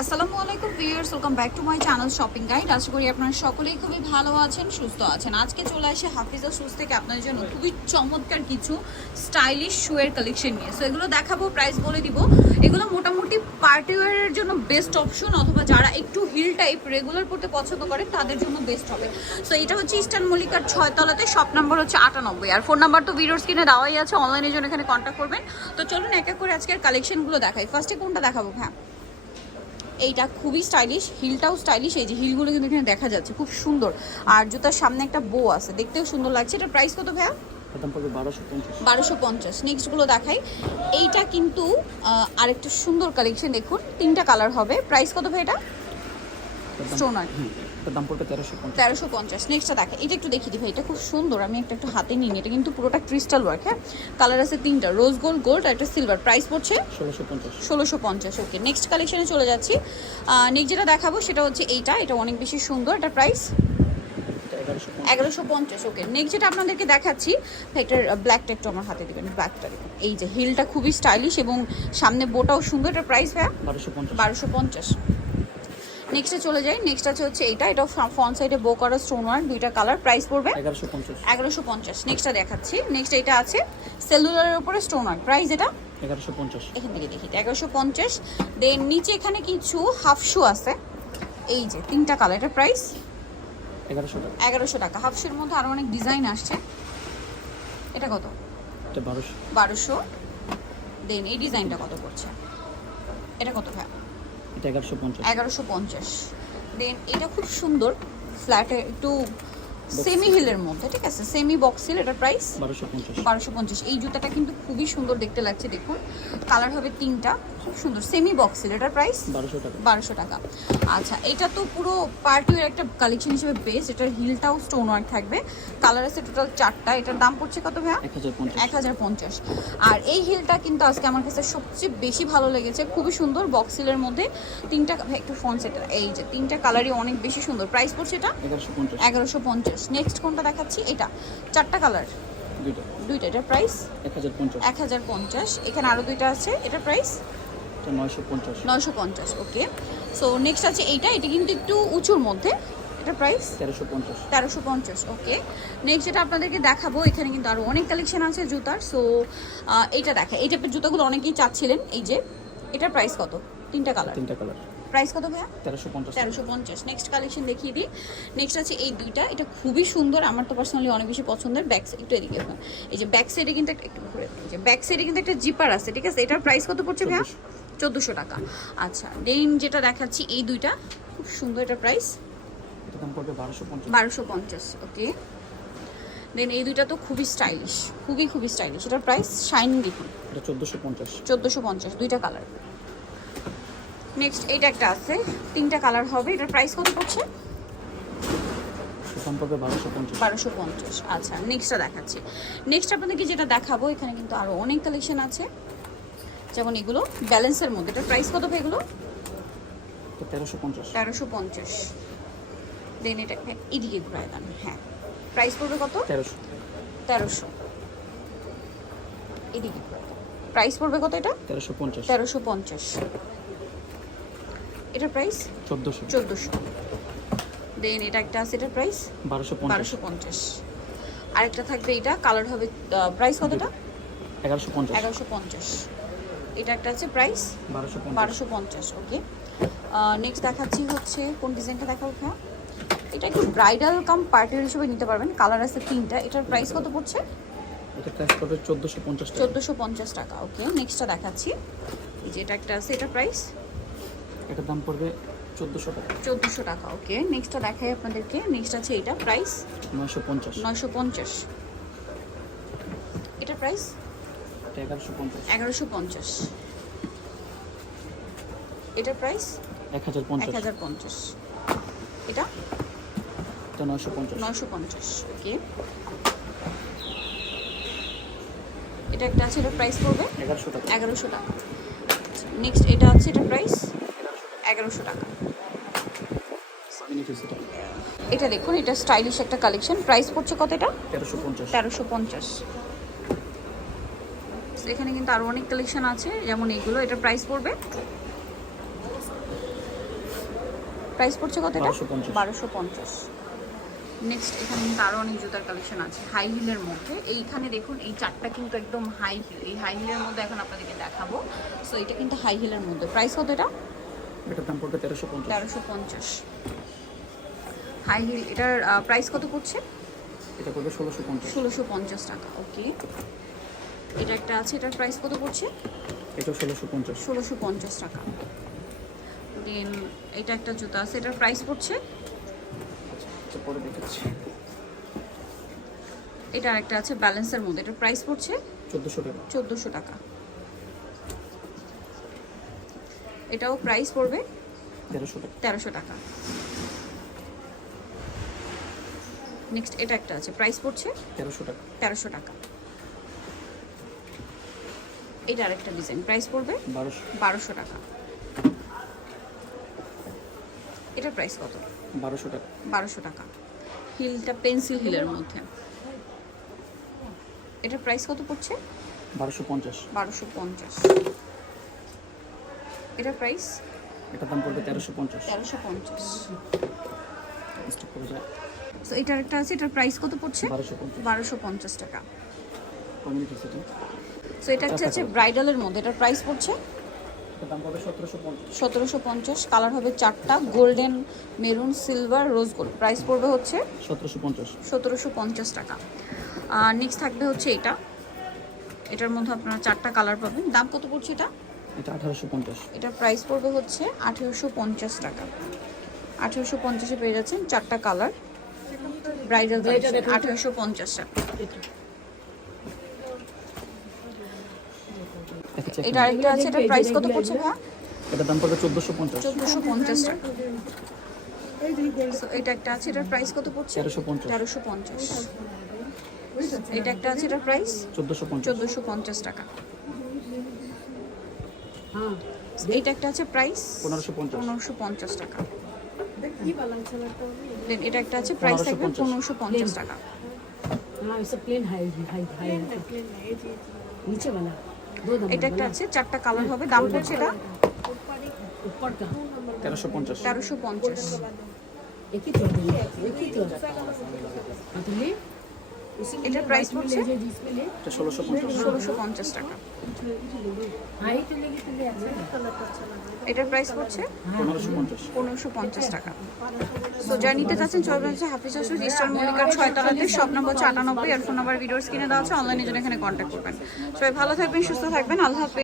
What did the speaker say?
আসসালামু আলাইকুম viewers, welcome back to my channel shopping guide. আশা করি আপনারা সকলেই খুবই ভালো আছেন, সুস্থ আছেন। আজকে চলে আসে হাফিজা শুজ থেকে আপনাদের জন্য খুবই চমৎকার কিছু স্টাইলিশ শুয়ের কালেকশন নিয়ে। সো এগুলো দেখাবো প্রাইস বলে দিব। এগুলো মোটামুটি পার্টি ওয়ারের জন্য বেস্ট অপশন অথবা যারা একটু হিল টাইপ রেগুলার পড়তে পছন্দ করেন তাদের জন্য বেস্ট হবে। সো এটা হচ্ছে ইস্টার্ন মল্লিকার ছয়তলাতে শপ নাম্বার হচ্ছে আটানব্বই। আর ফোন নাম্বার তো ভিডিওর স্ক্রিনে দেওয়াই আছে অনলাইনের জন্য এখানে কন্ট্যাক্ট করবেন। তো চলুন এক এক করে আজকের কালেকশনগুলো দেখাই। ফার্স্টে কোনটা দেখাবো হ্যাঁ এইটা খুবই স্টাইলিশ হিলটাও স্টাইলিশ এই যে হিলগুলো কিন্তু এখানে দেখা যাচ্ছে খুব সুন্দর। আর জুতার সামনে একটা বো আছে দেখতেও সুন্দর লাগছে। এটা প্রাইস কত ভাইয়া? বারোশো পঞ্চাশ। নেক্সটগুলো দেখাই। এইটা কিন্তু আরেকটা সুন্দর কালেকশন দেখুন তিনটা কালার হবে। প্রাইস কত ভাই এটা? দাম পড়বে তেরোশো পঞ্চাশ। তেরোশো পঞ্চাশ। নেক্সটটা দেখা। এটা একটু দেখিয়ে এটা খুব সুন্দর। আমি একটা একটু হাতে নিই এটা কিন্তু পুরোটা ক্রিস্টাল ওয়ার্ক হ্যাঁ? কালার আছে তিনটা। রোজ গোল্ড গোল্ড আর একটা সিলভার প্রাইস পড়ছে ষোলোশো পঞ্চাশ। ষোলোশো পঞ্চাশ। ওকে নেক্সট কালেকশনে চলে যাচ্ছি। নেক্সট যেটা দেখাবো সেটা হচ্ছে এইটা। এটা অনেক বেশি সুন্দর। এটা প্রাইস এগারোশো পঞ্চাশ। ওকে নেক্সট যেটা আপনাদেরকে দেখাচ্ছি ব্ল্যাকটা একটু আমার হাতে দিবেন। ব্ল্যাকটা এই যে হিলটা খুবই স্টাইলিশ এবং সামনে বোটাও সুন্দর। এটা প্রাইস ভাইয়া? বারোশো পঞ্চাশ। বারোশো পঞ্চাশ। নেক্সটে চলে যাই। নেক্সট আছে হচ্ছে এটা এটা ফ্রন্ট সাইডে বো করা স্টোন ওয়ার্ক দুইটা কালার প্রাইস পড়বে। এগারোশো পঞ্চাশ। নেক্সটটা দেখাচ্ছি। নেক্সট এটা আছে সেলুলারের উপরে স্টোন ওয়ার্ক প্রাইস এটা? এগারোশো পঞ্চাশ। এখান থেকে দেখি। এগারোশো পঞ্চাশ। দেন নিচে এখানে কিছু হাফ শু আছে। এই যে তিনটা কালার এটা প্রাইস এগারোশো টাকা। এগারোশো টাকা। হাফ শুর মধ্যে আরও অনেক ডিজাইন আসছে। এটা কত? এটা বারোশো। বারোশো। দেন এই ডিজাইনটা কত পড়ছে? এটা কত ভাই? এগারোশো পঞ্চাশ। দেন এটা খুব সুন্দর। ফ্ল্যাটে একটু সেমি হিলের মধ্যে ঠিক আছে? সেমি বক্স হিল এটার প্রাইস বারোশো বারোশো পঞ্চাশ। এই জুতাটা কিন্তু খুবই সুন্দর দেখতে লাগছে দেখুন। কালার হবে তিনটা। খুব সুন্দর সেমি বক্স হিল এটার প্রাইস বারোশো টাকা। বারোশো টাকা। আচ্ছা এটা তো পুরো পার্টির একটা কালেকশন হিসেবে বেস্ট এটার হিলটাও স্টোন ওয়ার্ক থাকবে। কালার আছে টোটাল চারটা। এটার দাম পড়ছে কত ভাইয়া? এক হাজার পঞ্চাশ। আর এই হিলটা কিন্তু আজকে আমার কাছে সবচেয়ে বেশি ভালো লেগেছে। খুবই সুন্দর বক্স হিলের মধ্যে। তিনটা একটু ফোন সেট এই যে তিনটা কালারই অনেক বেশি সুন্দর। প্রাইস পড়ছে এটা? এগারোশো পঞ্চাশ। নেক্সট কোনটা দেখাচ্ছি? এটা। চারটা কালার দুইটা। দুইটা। এটার প্রাইস এক হাজার পঞ্চাশ। এখানে আরও দুইটা আছে। এটার প্রাইস নয়শো পঞ্চাশ। ওকে। সো নেক্সট আছে এইটা এটা কিন্তু একটু উঁচুর মধ্যে। এটা প্রাইস তেরোশো পঞ্চাশ। তেরোশো পঞ্চাশ ওকে। নেক্সট যেটা আপনাদেরকে দেখাবো এখানে কিন্তু আরও অনেক কালেকশন আছে জুতার। সো এইটা দেখা। এই টাইপের জুতাগুলো অনেকেই চাচ্ছিলেন এই যে এটার প্রাইস কত? তিনটা কালার তিনটা কালার প্রাইস কত ভাইয়া? তেরোশো পঞ্চাশ। তেরোশো পঞ্চাশ। নেক্সট কালেকশন দেখিয়ে দিই। নেক্সট আছে এই দুইটা। এটা খুবই সুন্দর আমার তো পার্সোনালি অনেক বেশি পছন্দের। ব্যাক একটু এদিকে এই যে ব্যাক সাইডে কিন্তু একটা একটু ঘুরে এই যে ব্যাক সাইডে কিন্তু একটা জিপার আছে ঠিক আছে? এটার প্রাইস কত পড়ছে ভাইয়া? চোদ্দোশো টাকা। আচ্ছা দেন যেটা দেখাচ্ছি এই দুইটা খুব সুন্দর এটা প্রাইস বারোশো পঞ্চাশ। ওকে দেন এই দুইটা তো খুবই স্টাইলিশ খুবই খুবই স্টাইলিশ এটার প্রাইস শাইনিং দেখুন। চোদ্দোশো পঞ্চাশ। চোদ্দোশো পঞ্চাশ দুইটা কালার নেক্সট এইটা একটা আছে তিনটা কালার হবে। এটার প্রাইস কত পড়ছে? বারোশো পঞ্চাশ। আচ্ছা নেক্সটটা দেখাচ্ছি। নেক্সট আপনাদেরকে যেটা দেখাবো এখানে কিন্তু আরও অনেক কালেকশন আছে। যেমন এগুলো ব্যালেন্সের মধ্যে। এটার প্রাইস কত হবে এগুলো? তেরোশো পঞ্চাশ। তেরোশো পঞ্চাশ। দেন এটা এদিকে ঘুরায় দেন হ্যাঁ। প্রাইস পড়বে কত? তেরোশো। তেরোশো। এদিকে। প্রাইস পড়বে কত এটা? তেরোশো পঞ্চাশ। তেরোশো পঞ্চাশ। এটার প্রাইস চোদ্দোশো। চোদ্দোশো। দেন এটা একটা আছে এটার প্রাইস বারোশো বারোশো পঞ্চাশ। আরেকটা থাকবে এটা কালার হবে প্রাইস কতটা? এগারোশো পঞ্চাশ। এগারোশো পঞ্চাশ। এটা একটা আছে প্রাইস বারোশো পঞ্চাশ। ওকে নেক্সট দেখাচ্ছি হচ্ছে কোন ডিজাইনটা দেখাবো হ্যাঁ? এটা একটু ব্রাইডাল কাম পার্টির হিসেবে নিতে পারবেন কালার আছে তিনটা এটার প্রাইস কত পড়ছে? এটা প্রাইস চোদ্দোশো পঞ্চাশ টাকা। চোদ্দোশো পঞ্চাশ টাকা ওকে নেক্সটটা দেখাচ্ছি এই যে এটা একটা আছে এটা প্রাইস এটার দাম পড়বে চোদ্দোশো টাকা। চোদ্দোশো টাকা ওকে নেক্সটটা দেখাই আপনাদেরকে নেক্সট আছে এটা প্রাইস নয়শো পঞ্চাশ। নয়শো পঞ্চাশ। এটা প্রাইস এটা এগারোশো পঞ্চাশ। এগারোশো পঞ্চাশ। এটার প্রাইস এক হাজার এক হাজার পঞ্চাশ। এটা? এটা নয়শো পঞ্চাশ। নয়শো পঞ্চাশ ওকে। এটা একটা আছে এটার প্রাইস পড়বে? এগারোশো টাকা। এগারোশো টাকা। নেক্সট এটা আছে এটার প্রাইস এগারোশো টাকা। এটা এটা দেখুন এটা স্টাইলিশ একটা কালেকশন প্রাইস পড়ছে কত এটা? তেরোশো পঞ্চাশ। তেরোশো পঞ্চাশ। এখানে কিন্তু আরও অনেক কালেকশন আছে যেমন এইগুলো এটা প্রাইস পড়বে? প্রাইস পড়ছে কত এটা? 1250 বারোশো পঞ্চাশ। নেক্সট এখানে কিন্তু আরও অনেক জুতার কালেকশন আছে হাই হিলের মধ্যে। এইখানে দেখুন এই চারটা কিন্তু একদম হাই হিল এই হাই হিলের মধ্যে এখন আপনাদেরকে দেখাবো। সো এটা কিন্তু হাই হিলের মধ্যে। প্রাইস কত এটা? এটার দাম পড়বে তেরোশো পঞ্চাশ। তেরোশো পঞ্চাশ। হাই হিল এটার প্রাইস কত পড়ছে? এটা পড়বে ষোলোশো পঞ্চাশ। ষোলোশো পঞ্চাশ টাকা ওকে এটা একটা আছে এটার প্রাইস কত পড়ছে? এটা ষোলোশো পঞ্চাশ। ষোলোশো পঞ্চাশ টাকা। দেন এটা একটা জুতা আছে এটার প্রাইস পড়ছে? আচ্ছা পরে দেখাচ্ছি। এটা একটা আছে ব্যালেন্সের মধ্যে এটার প্রাইস পড়ছে? চোদ্দোশো টাকা। চোদ্দোশো টাকা। এটাও প্রাইস পড়বে? তেরোশো টাকা। তেরোশো টাকা। নেক্সট এটা একটা আছে প্রাইস পড়ছে? তেরোশো টাকা। তেরোশো টাকা। এটা আরেকটা ডিজাইন প্রাইস পড়বে? বারোশো। টাকা। এটার প্রাইস কত? বারোশো টাকা। বারোশো টাকা। হিলটা পেন্সিল হিলের মধ্যে। এটার প্রাইস কত পড়ছে? বারোশো পঞ্চাশ। বারোশো পঞ্চাশ। এটার প্রাইস এটার দাম পড়বে তেরোশো পঞ্চাশ। তেরোশো পঞ্চাশ। তো এটার একটা আছে এটার প্রাইস কত পড়ছে? বারোশো পঞ্চাশ। টাকা। কমিউনিটি সেটি তো এটা হচ্ছে আছে ব্রাইডালের মধ্যে। এটার প্রাইস পড়ছে? সতেরোশো পঞ্চাশ। কালার হবে চারটা golden maroon silver rose gold price পড়বে হচ্ছে? সতেরোশো পঞ্চাশ। সতেরোশো পঞ্চাশ টাকা। আর নেক্সট থাকবে হচ্ছে এটা। এটার মধ্যে আপনারা চারটা কালার পাবেন। দাম কত পড়ছে এটা? এটা আঠারোশো পঞ্চাশ। এটার প্রাইস পড়বে হচ্ছে আঠেরোশো পঞ্চাশ টাকা। আঠেরোশো পঞ্চাশে পেয়ে যাচ্ছেন চারটা কালার ব্রাইডাল আঠেরোশো পঞ্চাশ টাকা। আছে এটা আরেকটা আছে এটা প্রাইস কত পড়ছে ভাই এটা দাম পড়বে 1450 1450 টাকা। এটা একটা আছে এটার প্রাইস কত পড়ছে? 1350 1350 এটা একটা আছে এটার প্রাইস 1450 1450 টাকা। হ্যাঁ। এইটা একটা আছে প্রাইস 1550 1550 টাকা। দেন এটা একটা আছে প্রাইস থাকবে 1550 টাকা। না এটা প্লেন হাই হাই হাই নিচে বানা এটা একটা আছে চারটা কালার হবে। দাম পড়ছে এটা তেরোশো পঞ্চাশ। তেরোশো পঞ্চাশ। এটার প্রাইস হচ্ছে এটা পঞ্চাশ টাকা। এটার প্রাইস পড়ছে 1550 টাকা সো যা নিতে চাচ্ছেন চলবে হচ্ছে হাফিজ হোসেন ইস্টার মল্লিকার ছয়তলাতে শপ নম্বর হচ্ছে আটানব্বই আর ফোন নাম্বার ভিডিওস কিনে দেওয়া আছে অনলাইনে জন্য এখানে কন্ট্যাক্ট করবেন। সবাই ভালো থাকবেন সুস্থ থাকবেন আল্লাহ হাফেজ।